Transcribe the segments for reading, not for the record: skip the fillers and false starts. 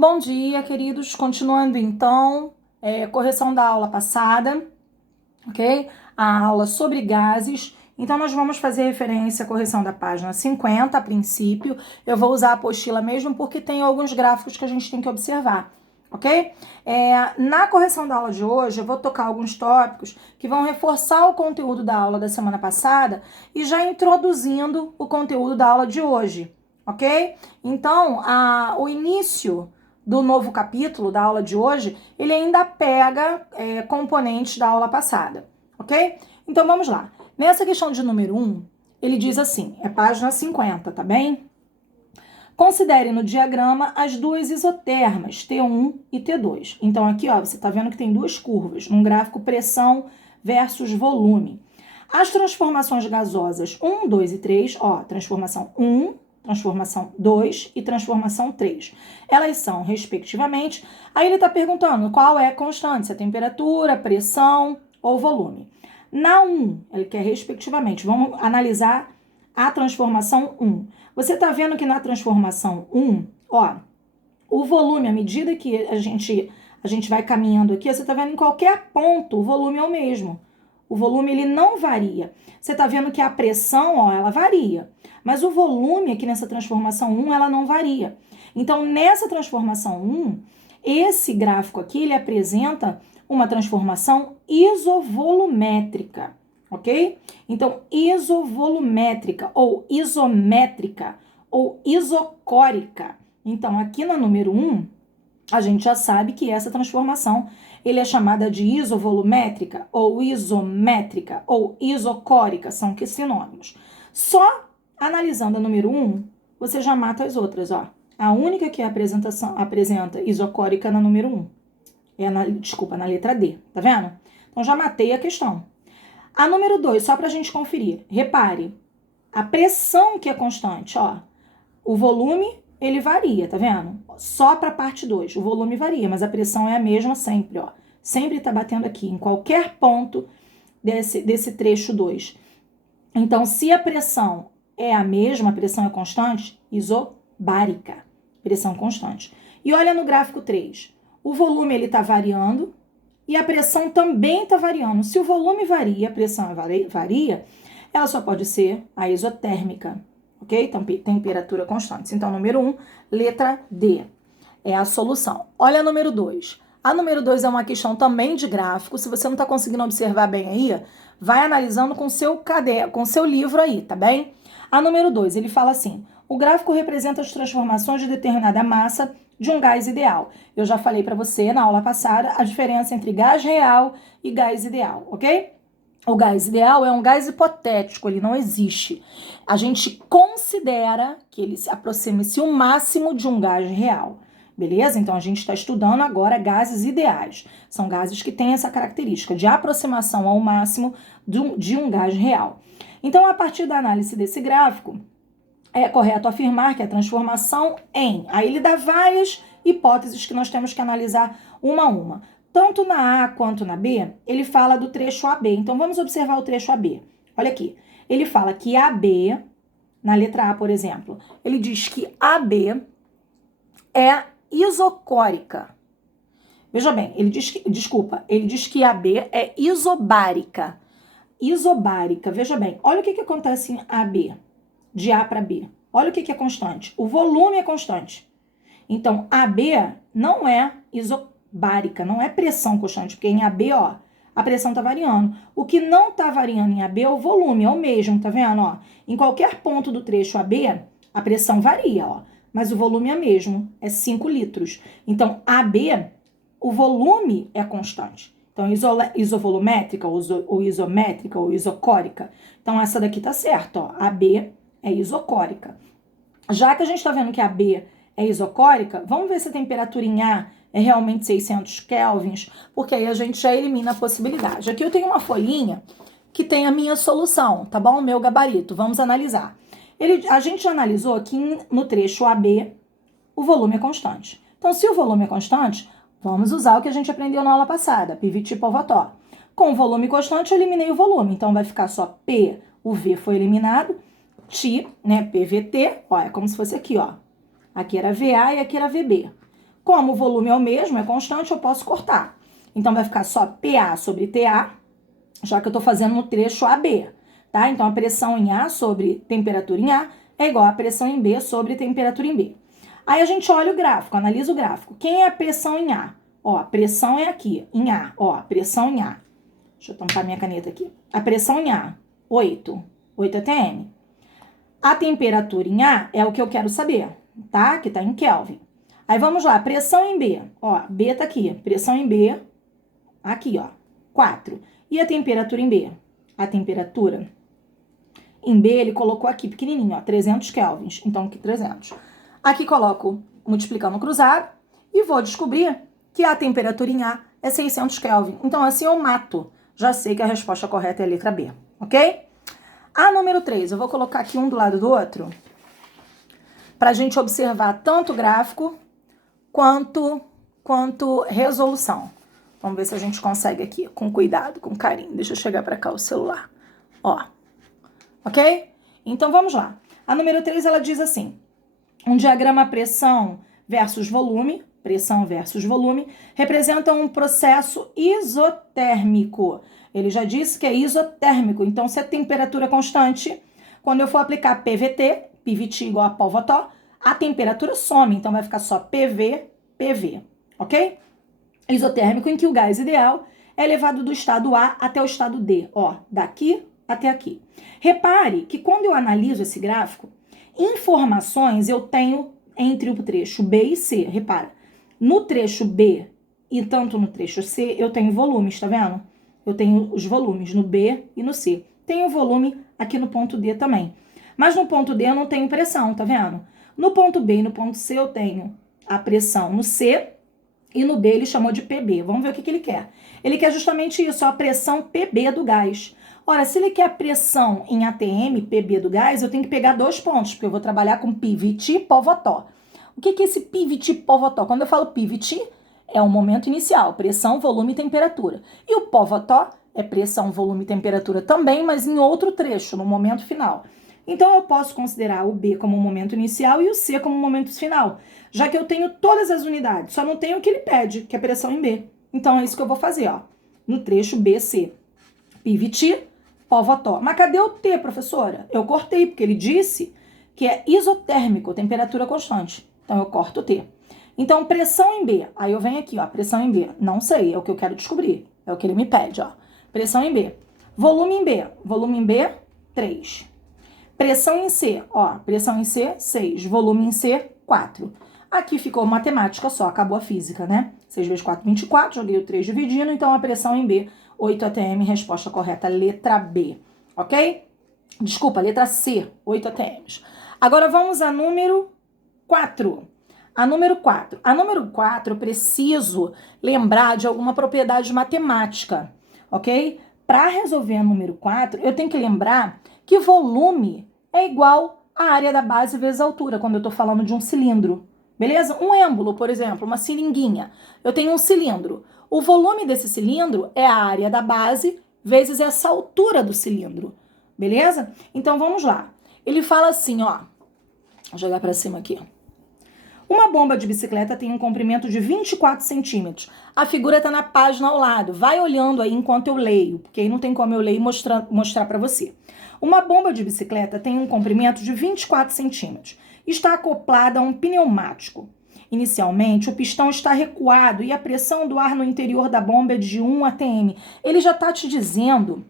Bom dia, queridos. Continuando então, correção da aula passada, ok? A aula sobre gases. Então, nós vamos fazer referência à correção da página 50, a princípio. Eu vou usar a apostila mesmo porque tem alguns gráficos que a gente tem que observar, ok? Na correção da aula de hoje, eu vou tocar alguns tópicos que vão reforçar o conteúdo da aula da semana passada e já introduzindo o conteúdo da aula de hoje, ok? Então, o início do novo capítulo da aula de hoje, ele ainda pega componentes da aula passada, ok? Então vamos lá. Nessa questão de número 1, ele diz assim, é página 50, tá bem? Considere no diagrama as duas isotermas, T1 e T2. Então aqui, ó, você tá vendo que tem duas curvas, num gráfico pressão versus volume. As transformações gasosas 1, 2 e 3, ó, transformação 1, transformação 2 e transformação 3. Elas são, respectivamente, aí ele está perguntando qual é a constante, se é temperatura, pressão ou volume. Na 1, ele quer respectivamente, vamos analisar a transformação 1. Você está vendo que na transformação 1, ó, o volume, à medida que a gente vai caminhando aqui, você está vendo em qualquer ponto, o volume é o mesmo. O volume, ele não varia. Você está vendo que a pressão, ó, ela varia. Mas o volume aqui nessa transformação 1, ela não varia. Então, nessa transformação 1, esse gráfico aqui, ele apresenta uma transformação isovolumétrica, ok? Então, isovolumétrica, ou isométrica, ou isocórica. Então, aqui na número 1, a gente já sabe que essa transformação ele é chamada de isovolumétrica, ou isométrica, ou isocórica, são que sinônimos. Só analisando a número 1, você já mata as outras, ó. A única que apresenta isocórica na número 1. Na letra D, tá vendo? Então já matei a questão. A número 2, só pra gente conferir. Repare, a pressão que é constante, ó. O volume, ele varia, tá vendo? Só pra parte 2, o volume varia, mas a pressão é a mesma sempre, ó. Sempre tá batendo aqui, em qualquer ponto desse trecho 2. Então, se a pressão é a mesma, a pressão é constante, isobárica, pressão constante. E olha no gráfico 3, o volume ele tá variando e a pressão também tá variando. Se o volume varia, a pressão varia, ela só pode ser a isotérmica, ok? Então, temperatura constante. Então, número 1, letra D, é a solução. Olha a número 2. A número 2 é uma questão também de gráfico. Se você não está conseguindo observar bem aí, vai analisando com seu livro aí, tá bem? A número 2, ele fala assim, o gráfico representa as transformações de determinada massa de um gás ideal. Eu já falei para você na aula passada a diferença entre gás real e gás ideal, ok? O gás ideal é um gás hipotético, ele não existe. A gente considera que ele se aproxime-se o máximo de um gás real. Beleza? Então, a gente está estudando agora gases ideais. São gases que têm essa característica de aproximação ao máximo de um gás real. Então, a partir da análise desse gráfico, é correto afirmar que a transformação em... Aí ele dá várias hipóteses que nós temos que analisar uma a uma. Tanto na A quanto na B, ele fala do trecho AB. Então, vamos observar o trecho AB. Olha aqui. Ele fala que AB, na letra A, por exemplo, ele diz que AB é isocórica. Veja bem, ele diz que AB é isobárica. Isobárica, veja bem, olha o que acontece em AB, de A para B. Olha o que é constante. O volume é constante. Então, AB não é isobárica, não é pressão constante, porque em AB, ó, a pressão tá variando. O que não tá variando em AB é o volume, é o mesmo, tá vendo, ó? Em qualquer ponto do trecho AB, a pressão varia, ó. Mas o volume é mesmo, é 5 litros. Então, AB, o volume é constante. Então, isovolumétrica, ou isométrica, ou isocórica. Então, essa daqui tá certa, ó. AB é isocórica. Já que a gente tá vendo que a B é isocórica, vamos ver se a temperatura em A é realmente 600 kelvins, porque aí a gente já elimina a possibilidade. Aqui eu tenho uma folhinha que tem a minha solução, tá bom? O meu gabarito. Vamos analisar. A gente já analisou aqui no trecho AB, o volume é constante. Então, se o volume é constante, vamos usar o que a gente aprendeu na aula passada, PVT Povató. Com o volume constante, eu eliminei o volume. Então, vai ficar só P, o V foi eliminado, T, né, PVT, ó, é como se fosse aqui, ó. Aqui era VA e aqui era VB. Como o volume é o mesmo, é constante, eu posso cortar. Então, vai ficar só PA sobre TA, já que eu estou fazendo no trecho AB, tá? Então, a pressão em A sobre temperatura em A é igual a pressão em B sobre temperatura em B. Aí, a gente olha o gráfico, analisa o gráfico. Quem é a pressão em A? Ó, a pressão é aqui, em A. Ó, a pressão em A. Deixa eu tampar minha caneta aqui. A pressão em A, 8 atm. A temperatura em A é o que eu quero saber, tá? Que tá em Kelvin. Aí vamos lá, pressão em B. Ó, B tá aqui. Pressão em B, aqui, ó, 4. E a temperatura em B? A temperatura em B ele colocou aqui pequenininho, ó, 300 kelvins. Então, aqui 300. Aqui coloco multiplicando cruzado e vou descobrir que a temperatura em A é 600 Kelvin. Então, assim eu mato. Já sei que a resposta correta é a letra B, ok? A número 3, eu vou colocar aqui um do lado do outro para a gente observar tanto o gráfico quanto resolução. Vamos ver se a gente consegue aqui, com cuidado, com carinho. Deixa eu chegar para cá o celular. Ó, ok? Então, vamos lá. A número 3, ela diz assim, um diagrama pressão versus volume representa um processo isotérmico. Ele já disse que é isotérmico, então se a temperatura é constante, quando eu for aplicar PVT igual a pó-votó, a temperatura some, então vai ficar só PV, ok? Isotérmico em que o gás ideal é levado do estado A até o estado D, ó, daqui até aqui. Repare que quando eu analiso esse gráfico, informações eu tenho entre o trecho B e C, repara. No trecho B e tanto no trecho C, eu tenho volumes, tá vendo? Eu tenho os volumes no B e no C. Tenho volume aqui no ponto D também. Mas no ponto D eu não tenho pressão, tá vendo? No ponto B e no ponto C eu tenho a pressão no C e no B ele chamou de PB. Vamos ver o que ele quer. Ele quer justamente isso, a pressão PB do gás. Ora, se ele quer a pressão em ATM, PB do gás, eu tenho que pegar 2 pontos, porque eu vou trabalhar com PVT e pó-votó. O que é esse PVT pó-votó? Quando eu falo PVT, é o momento inicial, pressão, volume e temperatura. E o pó-votó é pressão, volume e temperatura também, mas em outro trecho, no momento final. Então, eu posso considerar o B como o momento inicial e o C como o momento final, já que eu tenho todas as unidades, só não tenho o que ele pede, que é pressão em B. Então, é isso que eu vou fazer, ó, no trecho BC. PVT, pó-votó. Mas cadê o T, professora? Eu cortei, porque ele disse que é isotérmico, temperatura constante. Então, eu corto o T. Então, pressão em B. Aí eu venho aqui, ó, pressão em B. Não sei, é o que eu quero descobrir. É o que ele me pede, ó. Pressão em B. Volume em B. Volume em B, 3. Pressão em C, ó. Pressão em C, 6. Volume em C, 4. Aqui ficou matemática só, acabou a física, né? 6 vezes 4, 24. Joguei o 3 dividindo, então a pressão em B, 8 atm, resposta correta, letra B. Ok? Desculpa, letra C, 8 atms. Agora vamos a número 4. A número 4. A número 4, eu preciso lembrar de alguma propriedade matemática, ok? Para resolver a número 4, eu tenho que lembrar que volume é igual à área da base vezes a altura, quando eu estou falando de um cilindro, beleza? Um êmbolo, por exemplo, uma seringuinha. Eu tenho um cilindro. O volume desse cilindro é a área da base vezes essa altura do cilindro, beleza? Então, vamos lá. Ele fala assim, ó. Vou jogar para cima aqui, ó. Uma bomba de bicicleta tem um comprimento de 24 centímetros. A figura está na página ao lado. Vai olhando aí enquanto eu leio, porque aí não tem como eu ler e mostrar para você. Uma bomba de bicicleta tem um comprimento de 24 centímetros. Está acoplada a um pneumático. Inicialmente, o pistão está recuado e a pressão do ar no interior da bomba é de 1 atm. Ele já está te dizendo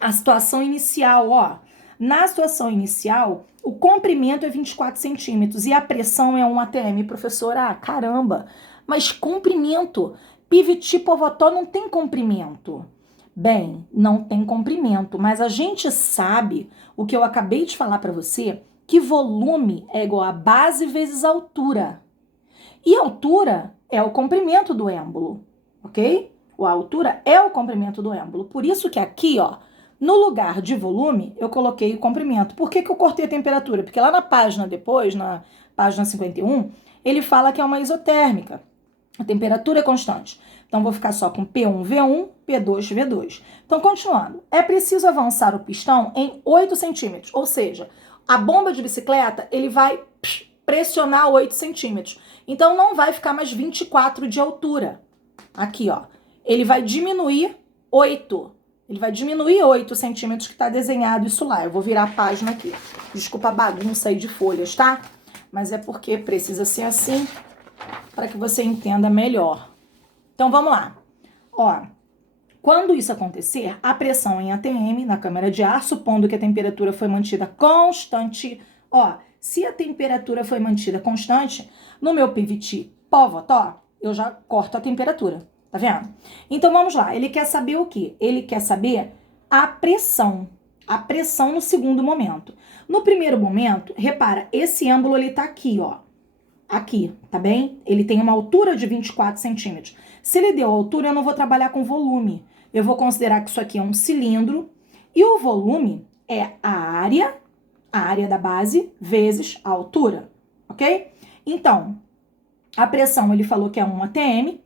a situação inicial, ó. Na situação inicial, o comprimento é 24 centímetros e a pressão é 1 atm. Professora, ah, caramba, mas comprimento, PVT pó-votó não tem comprimento. Bem, não tem comprimento, mas a gente sabe, o que eu acabei de falar para você, que volume é igual a base vezes altura. E altura é o comprimento do êmbolo, ok? A altura é o comprimento do êmbolo. Por isso que aqui, ó, no lugar de volume, eu coloquei o comprimento. Por que eu cortei a temperatura? Porque lá na página depois, na página 51, ele fala que é uma isotérmica. A temperatura é constante. Então, vou ficar só com P1, V1, P2, V2. Então, continuando. É preciso avançar o pistão em 8 centímetros. Ou seja, a bomba de bicicleta, ele vai pressionar 8 centímetros. Então, não vai ficar mais 24 de altura. Aqui, ó. Ele vai diminuir 8. Ele vai diminuir 8 centímetros que tá desenhado isso lá. Eu vou virar a página aqui. Desculpa a bagunça aí de folhas, tá? Mas é porque precisa ser assim para que você entenda melhor. Então, vamos lá. Ó, quando isso acontecer, a pressão em ATM na câmara de ar, supondo que a temperatura foi mantida constante, ó, se a temperatura foi mantida constante, no meu pivot pivot, ó, eu já corto a temperatura, tá vendo? Então, vamos lá, ele quer saber o quê? Ele quer saber a pressão no segundo momento. No primeiro momento, repara, esse ângulo, ele tá aqui, ó, aqui, tá bem? Ele tem uma altura de 24 centímetros. Se ele deu altura, eu não vou trabalhar com volume. Eu vou considerar que isso aqui é um cilindro e o volume é a área da base vezes a altura, ok? Então, a pressão ele falou que é 1 atm.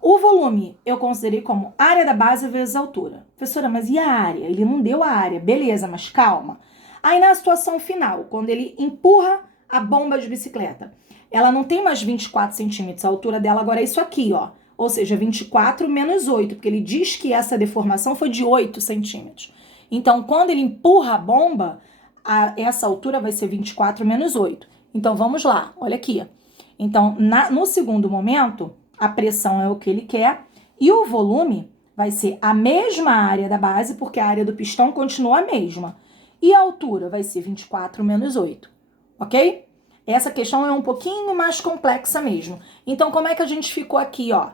O volume eu considerei como área da base vezes a altura. Professora, mas e a área? Ele não deu a área. Beleza, mas calma. Aí na situação final, quando ele empurra a bomba de bicicleta, ela não tem mais 24 centímetros. A altura dela agora é isso aqui, ó. Ou seja, 24 menos 8, porque ele diz que essa deformação foi de 8 centímetros. Então, quando ele empurra a bomba, essa altura vai ser 24 menos 8. Então, vamos lá, olha aqui. Então, no segundo momento, a pressão é o que ele quer e o volume vai ser a mesma área da base, porque a área do pistão continua a mesma. E a altura vai ser 24 menos 8, ok? Essa questão é um pouquinho mais complexa mesmo. Então, como é que a gente ficou aqui, ó?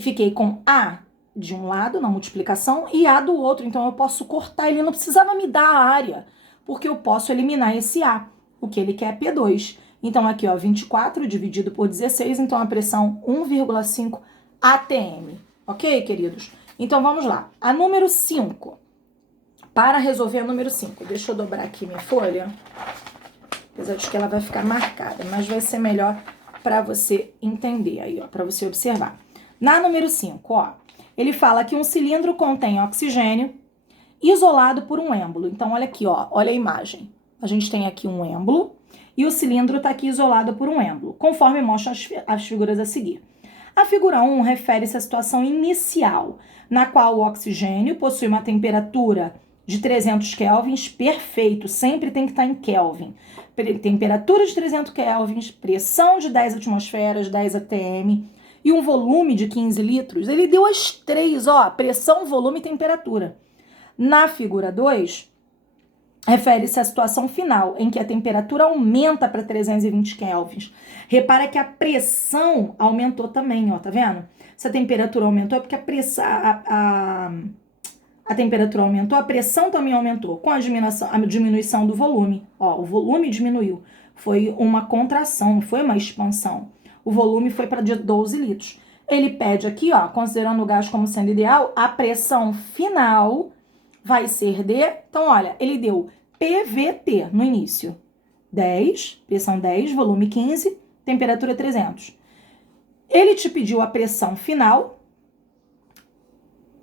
Fiquei com A de um lado, na multiplicação, e A do outro. Então, eu posso cortar, ele não precisava me dar a área, porque eu posso eliminar esse A. O que ele quer é P2. Então, aqui, ó, 24 dividido por 16, então a pressão 1,5 atm. Ok, queridos? Então, vamos lá. A número 5. Para resolver a número 5, deixa eu dobrar aqui minha folha. Apesar de que ela vai ficar marcada, mas vai ser melhor para você entender aí, ó, para você observar. Na número 5, ó, ele fala que um cilindro contém oxigênio isolado por um êmbolo. Então, olha aqui, ó, olha a imagem. A gente tem aqui um êmbolo e o cilindro está aqui isolado por um êmbolo, conforme mostram as figuras a seguir. A figura 1 refere-se à situação inicial, na qual o oxigênio possui uma temperatura de 300 kelvins, perfeito, sempre tem que estar em Kelvin. Temperatura de 300 kelvins, pressão de 10 atmosferas, 10 atm, e um volume de 15 litros. Ele deu as três, ó, pressão, volume e temperatura. Na figura 2, refere-se à situação final, em que a temperatura aumenta para 320 kelvins. Repara que a pressão aumentou também, ó, tá vendo? Se a temperatura aumentou é porque a temperatura aumentou, a pressão também aumentou, com a diminuição do volume. Ó, o volume diminuiu. Foi uma contração, não foi uma expansão. O volume foi para 12 litros. Ele pede aqui, ó, considerando o gás como sendo ideal, a pressão final vai ser de... Então, olha, ele deu PVT no início. 10, pressão 10, volume 15, temperatura 300. Ele te pediu a pressão final,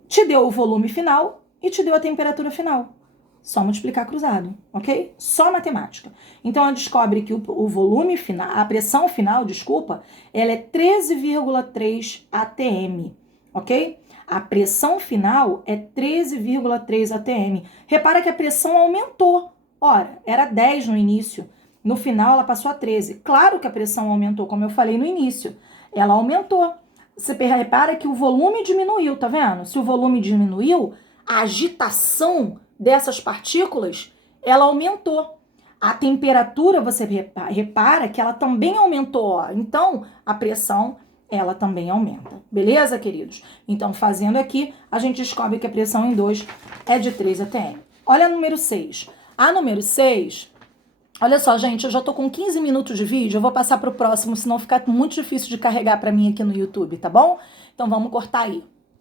te deu o volume final e te deu a temperatura final. Só multiplicar cruzado, ok? Só matemática. Então, ela descobre que o volume final, a pressão final, desculpa, ela é 13,3 atm, ok? A pressão final é 13,3 atm. Repara que a pressão aumentou. Ora, era 10 no início. No final, ela passou a 13. Claro que a pressão aumentou, como eu falei no início. Ela aumentou. Você repara que o volume diminuiu, tá vendo? Se o volume diminuiu, a agitação dessas partículas, ela aumentou. A temperatura, você repara que ela também aumentou, ó. Então, a pressão, ela também aumenta. Beleza, queridos? Então, fazendo aqui, a gente descobre que a pressão em 2 é de 3 atm. Olha a número 6. A número 6, olha só, gente, eu já tô com 15 minutos de vídeo, eu vou passar pro próximo, senão fica muito difícil de carregar para mim aqui no YouTube, tá bom? Então, vamos cortar aí.